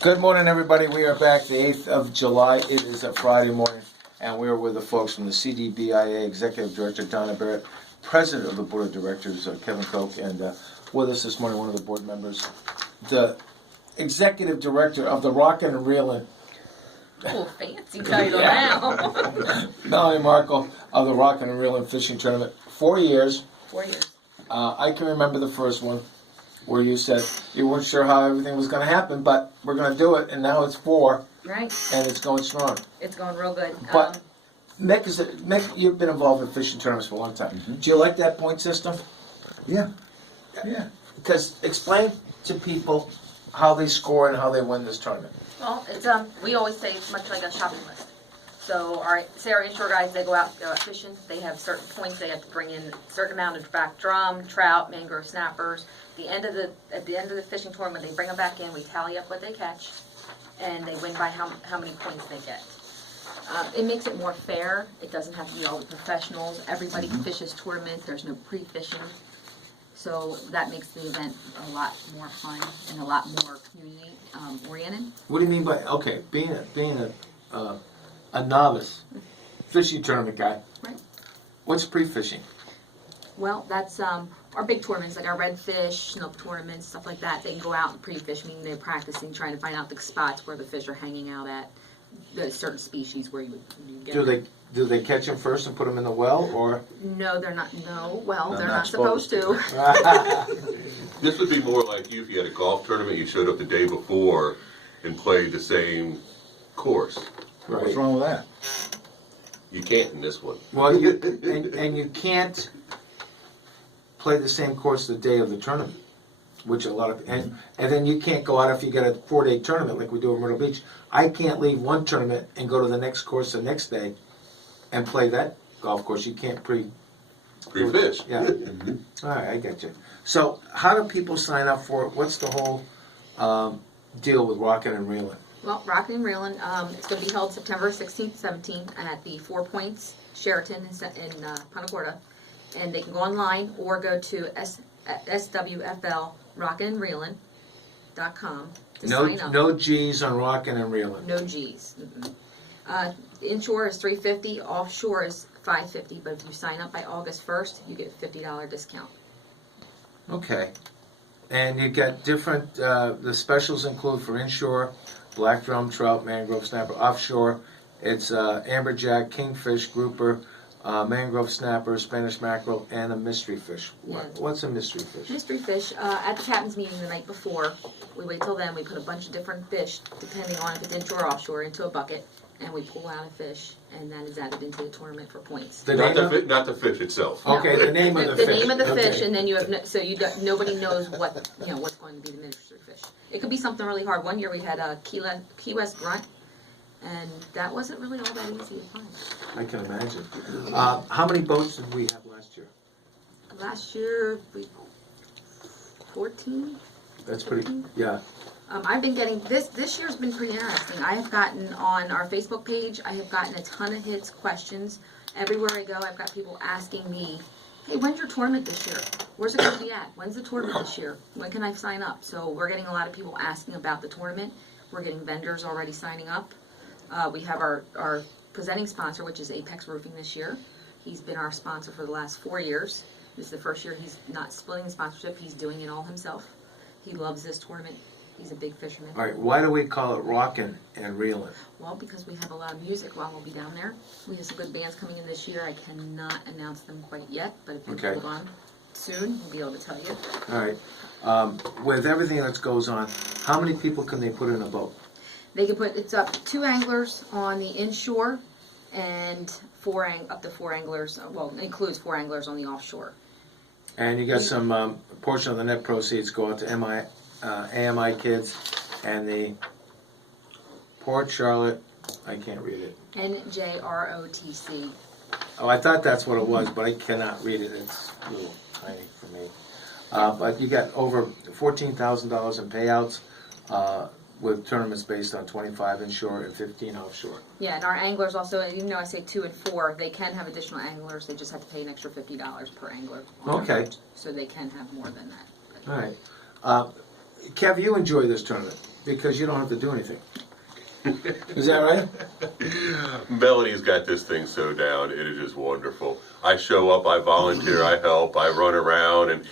Good morning, everybody. We are back the 8th of July. It is a Friday morning, and we are with the folks from the CDBIA, Executive Director Donna Barrett, President of the Board of Directors Kevin Koch, and with us this morning, one of the board members, the Executive Director of the Rockin and Reelin. Oh, fancy title now. Melanie Markel of the Rockin and Reelin Fishing Tournament. 4 years. 4 years. I can remember the first one, where you said you weren't sure how everything was going to happen, but we're going to do it, and now it's 4. Right. And it's going strong. It's going real good. But Mick, you've been involved in fishing tournaments for a long time. Mm-hmm. Do you like that point system? Yeah. Because explain to people how they score and how they win this tournament. Well, it's we always say it's much like a shopping list. So our inshore guys, they go out fishing. They have certain points. They have to bring in a certain amount of back drum, trout, mangrove snappers. At the end of the fishing tournament, they bring them back in. We tally up what they catch, and they win by how many points they get. It makes it more fair. It doesn't have to be all the professionals. Everybody fishes tournament. There's no pre-fishing. So that makes the event a lot more fun and a lot more community oriented. What do you mean by being a novice fishing tournament guy? Right. What's pre-fishing? Well, that's our big tournaments, like our redfish, snook tournaments, stuff like that. They can go out and pre-fish, meaning they're practicing, trying to find out the spots where the fish are hanging out at, the certain species where you get them. Do they catch them first and put them in the well, or? No, they're not. No, well, they're not supposed to. This would be more like you if you had a golf tournament, you showed up the day before and played the same course. Right. What's wrong with that? You can't in this one. Well, and you can't play the same course the day of the tournament, which a lot of and then you can't go out if you get a 4-day tournament like we do in Myrtle Beach. I can't leave one tournament and go to the next course the next day and play that golf course. You can't Pre-fish. Yeah. Mm-hmm. All right, I get you. So, how do people sign up for it? What's the whole deal with Rockin and Reelin? Well, Rockin and Reelin, it's going to be held September 16th, 17th at the 4 Points Sheraton in Punta Gorda. And they can go online or go to SWFL rockinandreelin.com to sign up. No G's on Rockin and Reelin. No G's. Inshore is $350, offshore is $550. But if you sign up by August 1st, you get a $50 discount. Okay. And you get different, the specials include for inshore, black drum, trout, mangrove snapper. Offshore, it's amberjack, kingfish, grouper, mangrove snapper, Spanish mackerel, and a mystery fish. Yeah. What's a mystery fish? Mystery fish, at the captain's meeting the night before, we wait till then, we put a bunch of different fish, depending on if it's inshore or offshore, into a bucket, and we pull out a fish, and that is added into the tournament for points. Not the fish itself. No. Okay, the name of the fish. The name of the fish, Okay. and then you have nobody knows what's going to be the mystery fish. It could be something really hard. One year we had a Key West grunt, and that wasn't really all that easy to find. I can imagine. How many boats did we have last year? Last year, 14. That's pretty, 15? yeah. I've been getting, this year's been pretty interesting. I have gotten on our Facebook page, I have gotten a ton of hits, questions. Everywhere I go, I've got people asking me, hey, when's your tournament this year? Where's it going to be at? When's the tournament this year? When can I sign up? So we're getting a lot of people asking about the tournament. We're getting vendors already signing up. We have our presenting sponsor, which is Apex Roofing this year. He's been our sponsor for the last 4 years. This is the first year he's not splitting the sponsorship. He's doing it all himself. He loves this tournament. He's a big fisherman. All right, why do we call it Rockin and Reelin? Well, because we have a lot of music while we'll be down there. We have some good bands coming in this year. I cannot announce them quite yet, but if you hold on soon, we'll be able to tell you. All right. With everything that goes on, how many people can they put in a boat? They can put, it's up to 2 anglers on the inshore and up to 4 anglers, well, it includes 4 anglers on the offshore. And you got some portion of the net proceeds go out to AMI kids and the Port Charlotte, I can't read it. NJROTC. Oh, I thought that's what it was, but I cannot read it. It's a little tiny for me. But you got over $14,000 in payouts with tournaments based on 25 inshore and 15 offshore. Yeah, and our anglers also, even though I say 2 and 4, they can have additional anglers. They just have to pay an extra $50 per angler. Okay. So they can have more than that. All right. Kev, you enjoy this tournament because you don't have to do anything. Is that right? Melanie's got this thing so down. It is just wonderful. I show up, I volunteer, I help, I run around, and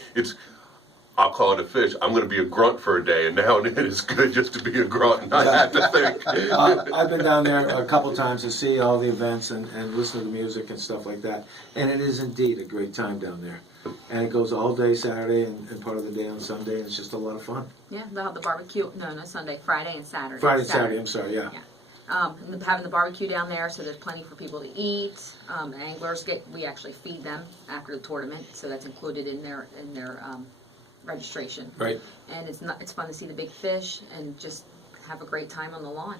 I'll call it a fish. I'm going to be a grunt for a day, and now and then it's good just to be a grunt and not have to think. I've been down there a couple times to see all the events and listen to the music and stuff like that. And it is indeed a great time down there. And it goes all day Saturday and part of the day on Sunday, and it's just a lot of fun. Yeah, they'll have the barbecue, no Sunday, Friday and Saturday. Friday, Saturday, I'm sorry, yeah. And having the barbecue down there, so there's plenty for people to eat. Anglers we actually feed them after the tournament, so that's included in their registration. Right. And it's fun to see the big fish and just have a great time on the lawn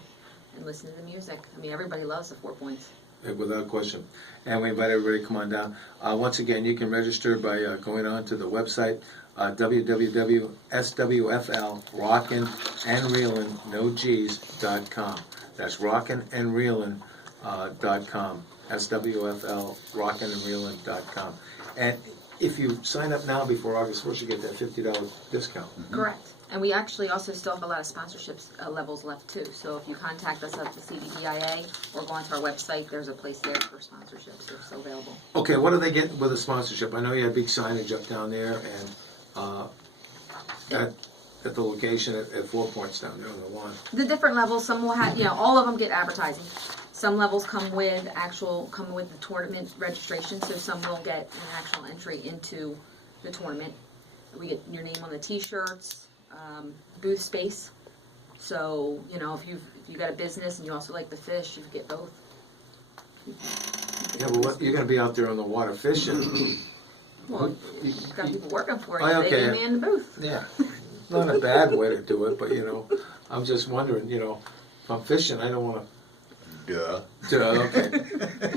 and listen to the music. I mean, everybody loves the 4 Points. Without question. And we invite everybody to come on down. Once again, you can register by going on to the website, www.swflrockinandreelin.com. That's rockinandreelin.com. swflrockinandreelin.com. And if you sign up now before August 1st, you get that $50 discount. Correct. And we actually also still have a lot of sponsorships levels left too. So if you contact us at the CDBIA or go onto our website, there's a place there for sponsorships. They're still available. Okay, what do they get with a sponsorship? I know you had big signage up down there and at the location at 4 Points down there on the lawn. The different levels, some will have, all of them get advertising. Some levels come with the tournament registration, so some will get an actual entry into the tournament. We get your name on the T-shirts. Booth space. So, if you got a business and you also like the fish, you get both. Yeah, but you're going to be out there on the water fishing. Well, you've got people working for you. Okay. They can man the booth. Yeah, not a bad way to do it, but I'm just wondering, if I'm fishing, I don't want to. Duh. Okay.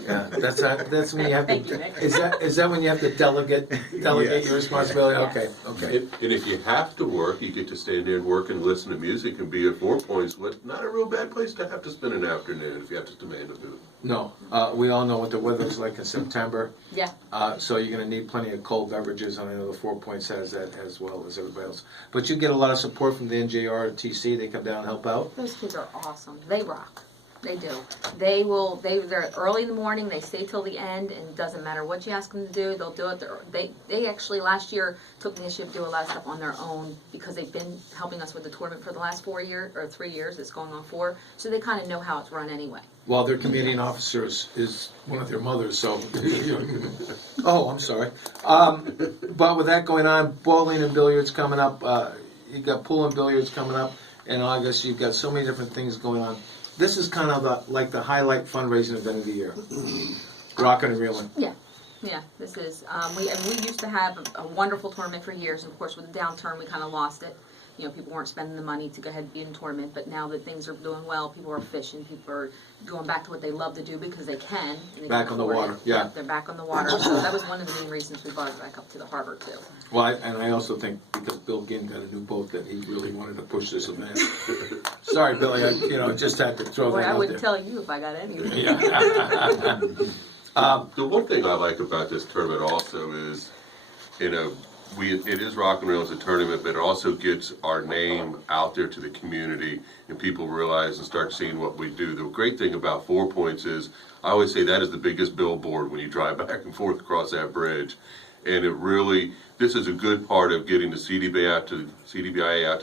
Yeah, that's when you have Thank you, to. Nick. Is that when you have to delegate Yes. your responsibility? Yes. Okay. And if you have to work, you get to stay there and work and listen to music and be at 4 Points. Not a real bad place to have to spend an afternoon if you have to demand a booth. No, we all know what the weather's like in September. Yeah. So you're going to need plenty of cold beverages. I know the 4 Points has that as well as everybody else. But you get a lot of support from the NJRTC. They come down and help out. Those kids are awesome. They rock. They do. They're early in the morning, they stay till the end, and it doesn't matter what you ask them to do, they'll do it. They actually last year took the initiative to do a lot of stuff on their own because they've been helping us with the tournament for the last 4 years, or 3 years, it's going on 4, so they kind of know how it's run anyway. Well, their community officer is one of their mothers, so. Oh, I'm sorry. But with that going on, bowling and billiards coming up, you got pool and billiards coming up in August, you've got so many different things going on. This is kind of the highlight fundraising event of the year. Rockin' and Reelin. Yeah, this is, we used to have a wonderful tournament for years, and of course with the downturn we kind of lost it. People weren't spending the money to go ahead and be in the tournament, but now that things are doing well, people are fishing, people are going back to what they love to do because they can. And they Back on the water, yeah. They're back on the water, so that was one of the main reasons we brought it back up to the harbor too. Well, and I also think because Bill Ginn got a new boat that he really wanted to push this event. Sorry, Billy, I just had to throw Boy, that I out wouldn't there. tell you if I got anything. Yeah. The one thing I like about this tournament also is, it is Rock and Roll as a tournament, but it also gets our name out there to the community, and people realize and start seeing what we do. The great thing about 4 Points is, I always say that is the biggest billboard when you drive back and forth across that bridge. And this is a good part of getting the CDBIA out to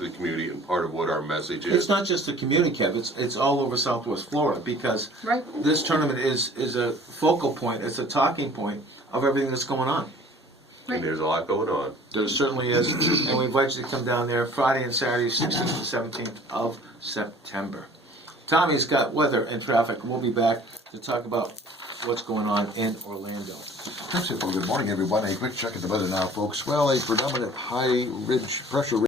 the community, and part of what our message is. It's not just the community, Kev. It's all over Southwest Florida because Right. this tournament is a focal point. It's a talking point of everything that's going on. And there's a lot going on. There certainly is, and we invite you to come down there Friday and Saturday, 16th and 17th of September. Tommy's got weather and traffic, and we'll be back to talk about what's going on in Orlando. Well, good morning, everyone. A quick check at the weather now, folks. Well, a predominant high ridge pressure